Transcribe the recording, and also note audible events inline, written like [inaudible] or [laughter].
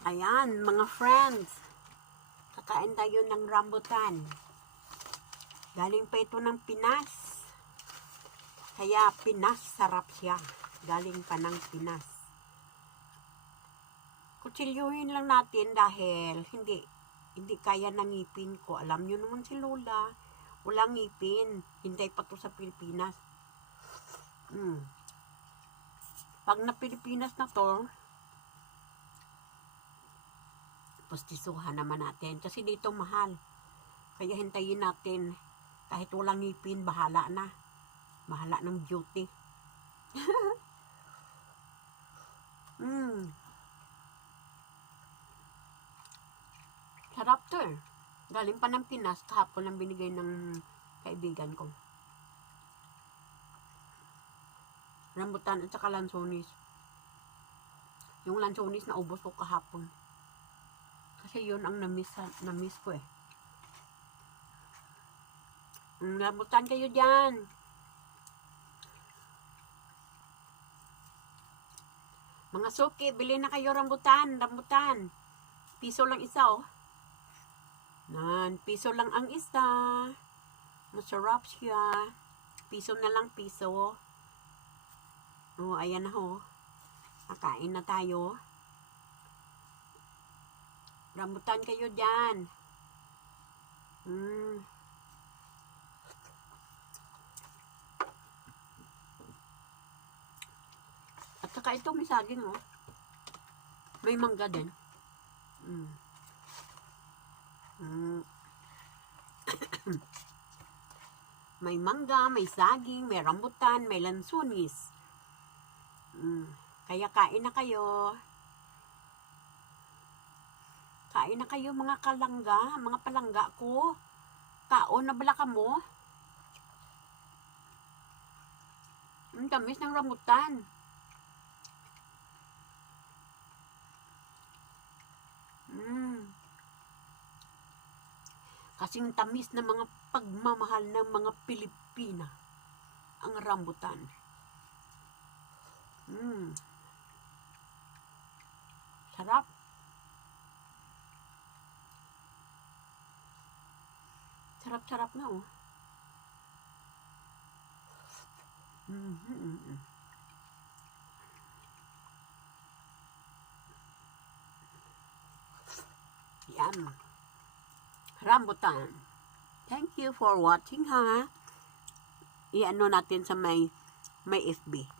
Ayan, mga friends. Kakain tayo ng rambutan. Galing pa ito ng Pinas. Kaya Pinas sarap siya. Galing pa ng Pinas. Kutsilyuhin lang natin dahil hindi hindi kaya ng ngipin ko. Alam nyo naman si Lola, walang ngipin. Hintay pa to sa Pilipinas. Mm. Pag na Pilipinas na to, pastisuhan naman natin. Kasi dito mahal. Kaya hintayin natin. Kahit walang ngipin, bahala na. Bahala ng beauty. [laughs] mm. Sarap to eh. Galing pa ng Pinas, kahapon lang binigay ng kaibigan ko. Rambutan at saka lansonis. Yung lansonis na ubos ko kahapon. Kasi yun ang namiss, namiss ko eh. Rambutan kayo dyan. Mga suki, bili na kayo rambutan. Rambutan. Piso lang isa oh. Nan, piso lang ang isa. Masarap siya. Piso na lang piso. Oh, ayan na ho. Nakain na tayo. Rambutan kayo dyan. Mm. At saka ito may saging oh. May mangga din. Mm. Mm. [coughs] may mangga, may saging, may rambutan, may lansunis. Mm. Kaya kain na kayo. Kain na kayo mga kalangga, mga palangga ko. Kaon na bala ka mo. Ang tamis ng rambutan. Mm. Kasing tamis ng mga pagmamahal ng mga Pilipina ang rambutan. Mm. Sarap. Sarap-sarap na oh. Mhm. Yan. Rambutan. Thank you for watching ha. Iano natin sa may may FB.